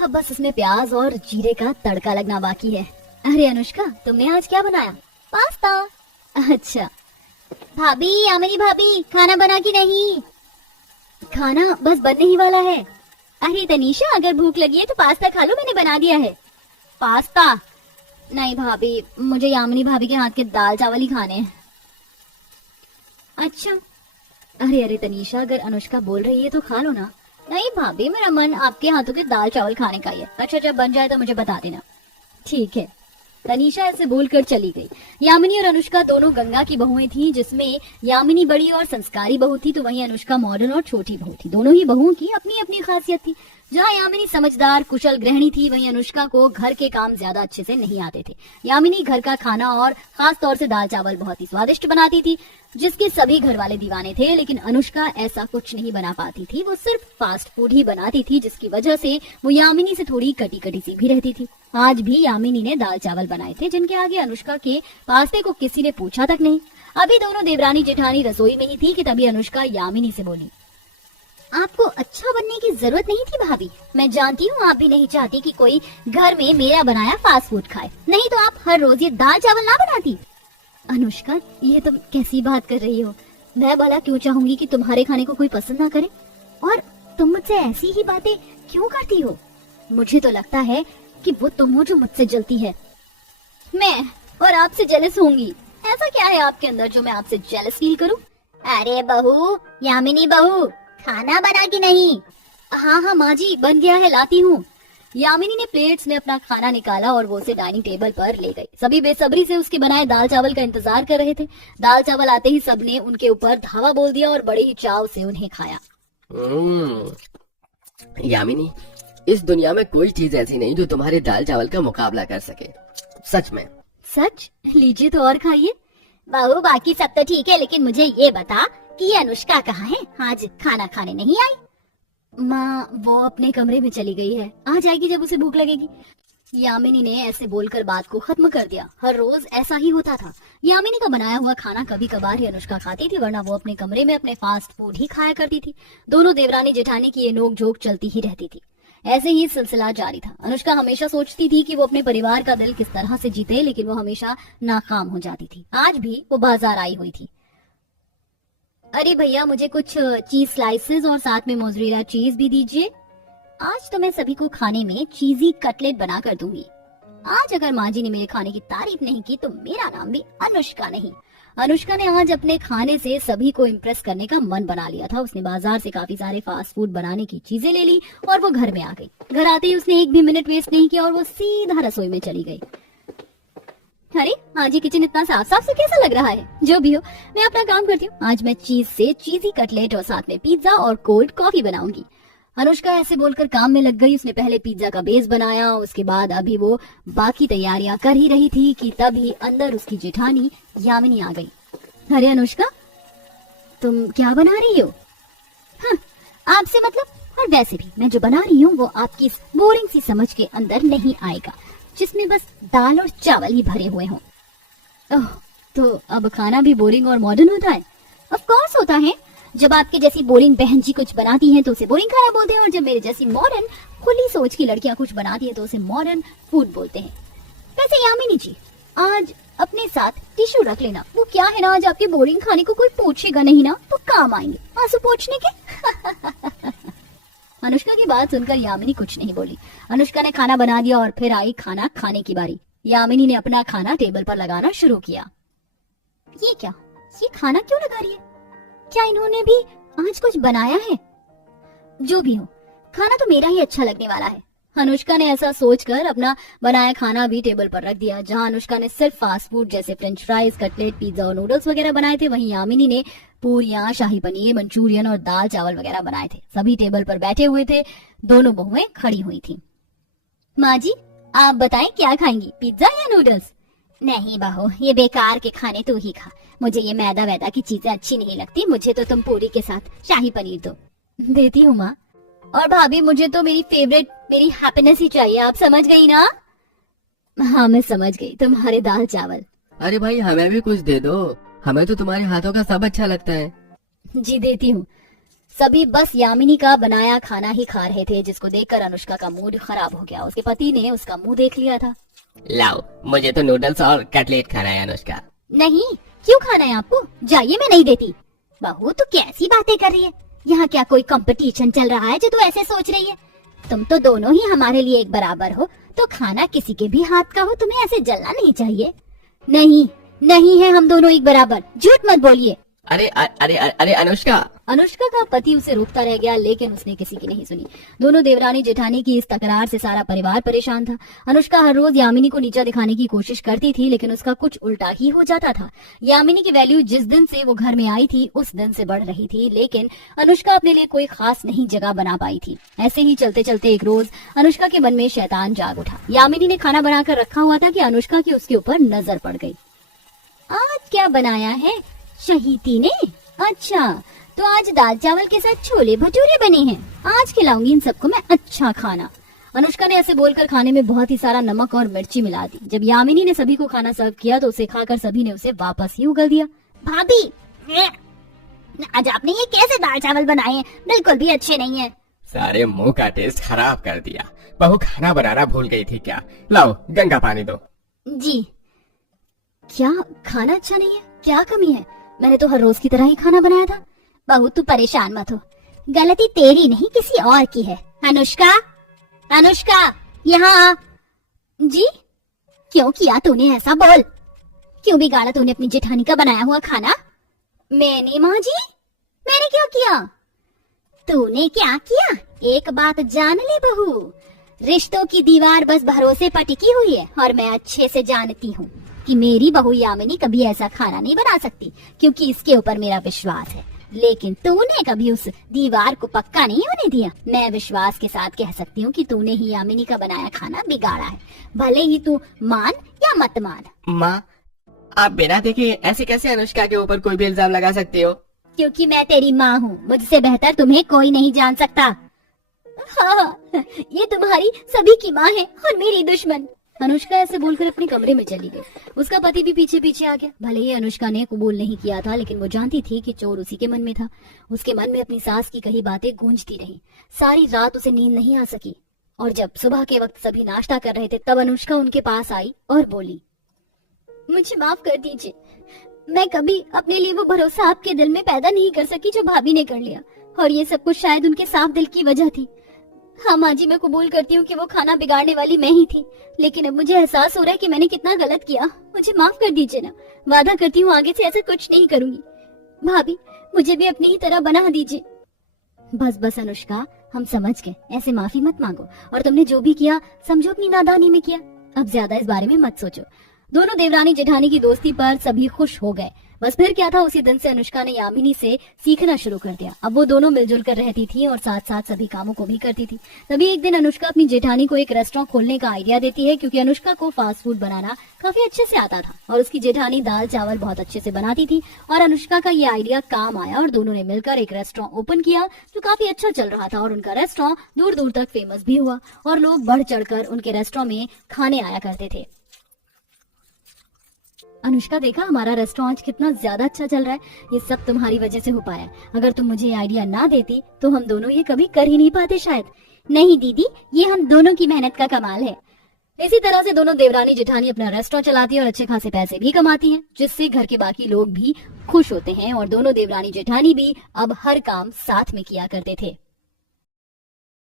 अब बस इसमें प्याज और जीरे का तड़का लगना बाकी है। अरे अनुष्का, तुमने आज क्या बनाया? पास्ता। अच्छा। भाभी, यामिनी भाभी, खाना बना कि नहीं? खाना बस बनने ही वाला है। अरे तनीषा, अगर भूख लगी है तो पास्ता खा लो, मैंने बना दिया है। पास्ता? नहीं भाभी, मुझे यामिनी भाभी के हाथ के दाल चावल ही खाने हैं। अच्छा। अरे अरे तनीषा, अगर अनुष्का बोल रही है तो खा लो ना। नहीं भाभी, मेरा मन आपके हाथों के दाल चावल खाने का ही है। अच्छा, जब बन जाए तो मुझे बता देना। ठीक है। तनीषा ऐसे बोलकर चली गई। यामिनी और अनुष्का दोनों गंगा की बहुएं थीं, जिसमें यामिनी बड़ी और संस्कारी बहू थी तो वहीं अनुष्का मॉडर्न और छोटी बहू थी। दोनों ही बहुओं की अपनी अपनी खासियत थी। जहाँ यामिनी समझदार कुशल गृहिणी थी, वहीं अनुष्का को घर के काम ज्यादा अच्छे से नहीं आते थे। यामिनी घर का खाना और खास तौर से दाल चावल बहुत ही स्वादिष्ट बनाती थी, जिसके सभी घर वाले दीवाने थे। लेकिन अनुष्का ऐसा कुछ नहीं बना पाती थी। वो सिर्फ फास्ट फूड ही बनाती थी, जिसकी वजह से वो यामिनी से थोड़ी कटी कटी सी भी रहती थी। आज भी यामिनी ने दाल चावल बनाए थे, जिनके आगे अनुष्का के पास्ते को किसी ने पूछा तक नहीं। अभी दोनों देवरानी जेठानी रसोई में ही थी कि तभी अनुष्का यामिनी से बोली, आपको अच्छा बनने की जरूरत नहीं थी भाभी। मैं जानती हूँ आप भी नहीं चाहती कि कोई घर में मेरा बनाया फास्ट फूड खाए, नहीं तो आप हर रोज ये दाल चावल ना बनाती। अनुष्का, ये तुम कैसी बात कर रही हो? मैं भला क्यों चाहूंगी कि तुम्हारे खाने को कोई पसंद ना करे? और तुम मुझसे ऐसी ही बातें क्यों करती हो? मुझे तो लगता है कि वो तुम हो जो मुझसे जलती है। मैं और आपसे जेलस होंगी? ऐसा क्या है आपके अंदर जो मैं आपसे जेलस फील करूं? अरे बहू, यामिनी बहू, खाना बना कि नहीं? हाँ हाँ माँ जी, बन गया है, लाती हूँ। यामिनी ने प्लेट्स में अपना खाना निकाला और वो उसे डाइनिंग टेबल पर ले गई। सभी बेसब्री से उसके बनाए दाल चावल का इंतजार कर रहे थे। दाल चावल आते ही सबने उनके ऊपर धावा बोल दिया और बड़े ही चाव से उन्हें खाया। यामिनी, इस दुनिया में कोई चीज ऐसी नहीं जो तुम्हारे दाल चावल का मुकाबला कर सके, सच में। सच? लीजिए तो और खाइए। बहू, बाकी सब तो ठीक है, लेकिन मुझे ये बता कि ये अनुष्का कहाँ है? आज खाना खाने नहीं आई? माँ, वो अपने कमरे में चली गई है, आ जाएगी जब उसे भूख लगेगी। यामिनी ने ऐसे बोलकर बात को खत्म कर दिया। हर रोज ऐसा ही होता था। यामिनी का बनाया हुआ खाना कभी कभार ही अनुष्का खाती थी, वरना वो अपने कमरे में अपने फास्ट फूड ही खाया करती थी। दोनों देवरानी जेठानी की ये नोक झोंक चलती ही रहती थी। ऐसे ही सिलसिला जारी था। अनुष्का हमेशा सोचती थी कि वो अपने परिवार का दिल किस तरह से जीते, लेकिन वो हमेशा नाकाम हो जाती थी। आज भी वो बाजार आई हुई थी। अरे भैया, मुझे कुछ चीज स्लाइसेस और साथ में मोज़रेला चीज भी दीजिए। आज तो मैं सभी को खाने में चीजी कटलेट बना कर दूंगी। आज अगर माँ जी ने मेरे खाने की तारीफ नहीं की तो मेरा नाम भी अनुष्का नहीं। अनुष्का ने आज अपने खाने से सभी को इम्प्रेस करने का मन बना लिया था। उसने बाजार से काफी सारे फास्ट फूड बनाने की चीजें ले ली और वो घर में आ गई। घर आते ही उसने एक भी मिनट वेस्ट नहीं किया और वो सीधा रसोई में चली गई। अरे आज ये किचन इतना साफ साफ से कैसा लग रहा है? जो भी हो, मैं अपना काम करती हूँ। आज मैं चीज से चीजी कटलेट और साथ में पिज्जा और कोल्ड कॉफी बनाऊंगी। अनुष्का ऐसे बोलकर काम में लग गई। उसने पहले पिज्जा का बेस बनाया, उसके बाद अभी वो बाकी तैयारियां कर ही रही थी कि तभी अंदर उसकी जेठानी यामिनी आ गई। अरे अनुष्का, तुम क्या बना रही हो? हाँ, आपसे मतलब? और वैसे भी मैं जो बना रही हूँ वो आपकी इस बोरिंग सी समझ के अंदर नहीं आएगा, जिसमें बस दाल और चावल ही भरे हुए हों। ओह, तो अब खाना भी बोरिंग और मॉडर्न होता है? ऑफ कोर्स होता है। जब आपके जैसी बोरिंग बहन जी कुछ बनाती हैं तो उसे बोरिंग खाना बोलते हैं, और जब मेरे जैसी मॉडर्न खुली सोच की लड़कियां कुछ बनाती हैं तो उसे मॉडर्न फूड बोलते हैं। वैसे यामिनी जी, आज अपने साथ टिश्यू रख लेना। वो क्या है ना, आज आपके बोरिंग खाने को कोई पूछेगा नहीं ना तो काम आएंगे आंसू पोंछने के। अनुष्का की बात सुनकर यामिनी कुछ नहीं बोली। अनुष्का ने खाना बना दिया और फिर आई खाना खाने की बारी। यामिनी ने अपना खाना टेबल पर लगाना शुरू किया। ये क्या, ये खाना क्यों लगा रही है? क्या इन्होंने भी आज कुछ बनाया है? जो भी हो, खाना तो मेरा ही अच्छा लगने वाला है। अनुष्का ने ऐसा सोचकर अपना बनाया खाना भी टेबल पर रख दिया। जहां अनुष्का ने सिर्फ फास्ट फूड जैसे फ्रेंच फ्राइज, कटलेट, पिज्जा और नूडल्स वगैरह बनाए थे, वहीं यामिनी ने पूरियां, शाही पनीर, मंचूरियन और दाल चावल वगैरह बनाए थे। सभी टेबल पर बैठे हुए थे। दोनों बहुएं खड़ी हुई थी। माँ जी, आप बताएं क्या खाएंगी, पिज्जा या नूडल्स? नहीं बहू, ये बेकार के खाने तू ही खा। मुझे ये मैदा वैदा की चीजें अच्छी नहीं लगती। मुझे तो तुम पूरी के साथ शाही पनीर दो। देती हूँ माँ। और भाभी, मुझे तो मेरी फेवरेट, मेरी हैप्पीनेस ही चाहिए। आप समझ गई ना? हाँ, मैं समझ गई। तुम्हारे दाल चावल। अरे भाई, हमें भी कुछ दे दो। हमें तो तुम्हारे हाथों का सब अच्छा लगता है। जी देती हूँ। सभी बस यामिनी का बनाया खाना ही खा रहे थे, जिसको देखकर अनुष्का का मूड खराब हो गया। उसके पति ने उसका मुंह देख लिया था। लाओ, मुझे तो नूडल्स और कटलेट खाना है अनुष्का। नहीं, क्यों खाना है आपको? जाइए, मैं नहीं देती। बहू तू कैसी बातें कर रही है? यहाँ क्या कोई कंपटीशन चल रहा है जो तू ऐसे सोच रही है? तुम तो दोनों ही हमारे लिए एक बराबर हो, तो खाना किसी के भी हाथ का हो, तुम्हें ऐसे जलना नहीं चाहिए। नहीं, नहीं है हम दोनों एक बराबर, झूठ मत बोलिए। अरे अरे अरे अनुष्का। अनुष्का का पति उसे रोकता रह गया, लेकिन उसने किसी की नहीं सुनी। दोनों देवरानी जेठानी की इस तकरार से सारा परिवार परेशान था। अनुष्का हर रोज यामिनी को नीचा दिखाने की कोशिश करती थी, लेकिन उसका कुछ उल्टा ही हो जाता था। यामिनी की वैल्यू जिस दिन से वो घर में आई थी उस दिन से बढ़ रही थी, लेकिन अनुष्का अपने लिए कोई खास नहीं जगह बना पाई थी। ऐसे ही चलते चलते एक रोज अनुष्का के मन में शैतान जाग उठा। यामिनी ने खाना बनाकर रखा हुआ था कि अनुष्का की उसके ऊपर नजर पड़ गई। आज क्या बनाया है शहीती ने? अच्छा, तो आज दाल चावल के साथ छोले भटूरे बने हैं। आज खिलाऊंगी इन सबको मैं अच्छा खाना। अनुष्का ने ऐसे बोलकर खाने में बहुत ही सारा नमक और मिर्ची मिला दी। जब यामिनी ने सभी को खाना सर्व किया तो उसे खाकर सभी ने उसे वापस ही उगल दिया। भाभी, आज आपने ये कैसे दाल चावल बनाए हैं? बिल्कुल भी अच्छे नहीं है। सारे मुंह का टेस्ट खराब कर दिया। बहू खाना बनाना भूल गई थी क्या? लाओ गंगा पानी दो। जी। क्या खाना अच्छा नहीं है? क्या कमी है? मैंने तो हर रोज की तरह ही खाना बनाया था। बहू तू परेशान मत हो, गलती तेरी नहीं किसी और की है। अनुष्का, अनुष्का यहाँ आ। जी, क्यों किया तूने ऐसा? बोल, क्यों बिगाड़ा तूने अपनी जेठानी का बनाया हुआ खाना? मैंने? माँ जी, मैंने क्या किया? तूने क्या किया? एक बात जान ले बहू, रिश्तों की दीवार बस भरोसे पर टिकी हुई है, और मैं अच्छे से जानती हूँ कि मेरी बहू यामिनी कभी ऐसा खाना नहीं बना सकती, क्योंकि इसके ऊपर मेरा विश्वास है। लेकिन तूने कभी उस दीवार को पक्का नहीं होने दिया। मैं विश्वास के साथ कह सकती हूँ कि तूने ही यामिनी का बनाया खाना बिगाड़ा है, भले ही तू मान या मत मान। माँ, आप बिना देखे ऐसे कैसे अनुष्का के ऊपर कोई भी इल्जाम लगा सकते हो? क्योंकि मैं तेरी माँ हूँ, मुझसे बेहतर तुम्हें कोई नहीं जान सकता। हाँ, ये तुम्हारी सभी की माँ है और मेरी दुश्मन। अनुष्का ऐसे बोलकर अपने कमरे में चली गई। उसका पति भी पीछे पीछे आ गया। भले ही अनुष्का ने कबूल नहीं किया था, लेकिन वो जानती थी कि चोर उसी के मन में था। उसके मन में अपनी सास की कही बातें गूंजती रही। सारी रात उसे नींद नहीं आ सकी, और जब सुबह के वक्त सभी नाश्ता कर रहे थे तब अनुष्का उनके पास आई और बोली, मुझे माफ कर दीजिए, मैं कभी अपने लिए वो भरोसा आपके दिल में पैदा नहीं कर सकी जो भाभी ने कर लिया, और ये सब कुछ शायद उनके साफ दिल की वजह थी। हाँ माँ जी, मैं कबूल करती हूँ कि वो खाना बिगाड़ने वाली मैं ही थी, लेकिन अब मुझे एहसास हो रहा है कि मैंने कितना गलत किया। मुझे माफ कर दीजिए ना, वादा करती हूँ आगे से ऐसा कुछ नहीं करूंगी। भाभी, मुझे भी अपनी ही तरह बना दीजिए। बस बस अनुष्का, हम समझ गए, ऐसे माफी मत मांगो, और तुमने जो भी किया समझो अपनी नादानी में किया। अब ज्यादा इस बारे में मत सोचो। दोनों देवरानी जेठानी की दोस्ती पर सभी खुश हो गए। बस फिर क्या था, उसी दिन से अनुष्का ने यामिनी से सीखना शुरू कर दिया। अब वो दोनों मिलजुल कर रहती थी और साथ साथ सभी कामों को भी करती थी। तभी एक दिन अनुष्का अपनी जेठानी को एक रेस्टोरेंट खोलने का आइडिया देती है, क्योंकि अनुष्का को फास्ट फूड बनाना काफी अच्छे से आता था और उसकी जेठानी दाल चावल बहुत अच्छे से बनाती थी। और अनुष्का का ये आइडिया काम आया और दोनों ने मिलकर एक रेस्टोरेंट ओपन किया जो काफी अच्छा चल रहा था, और उनका रेस्टोरेंट दूर दूर तक फेमस भी हुआ और लोग बढ़ चढ़कर उनके रेस्टोरेंट में खाने आया करते थे। अनुष्का, देखा हमारा रेस्टोरेंट आज कितना ज्यादा अच्छा चल रहा है, ये सब तुम्हारी वजह से हो पाया। अगर तुम मुझे ये आइडिया ना देती तो हम दोनों ये कभी कर ही नहीं पाते शायद। नहीं दीदी, ये हम दोनों की मेहनत का कमाल है। इसी तरह से दोनों देवरानी जेठानी अपना रेस्टोरेंट चलाती है और अच्छे खासे पैसे भी कमाती हैं, जिससे घर के बाकी लोग भी खुश होते हैं और दोनों देवरानी जेठानी भी अब हर काम साथ में किया करते थे।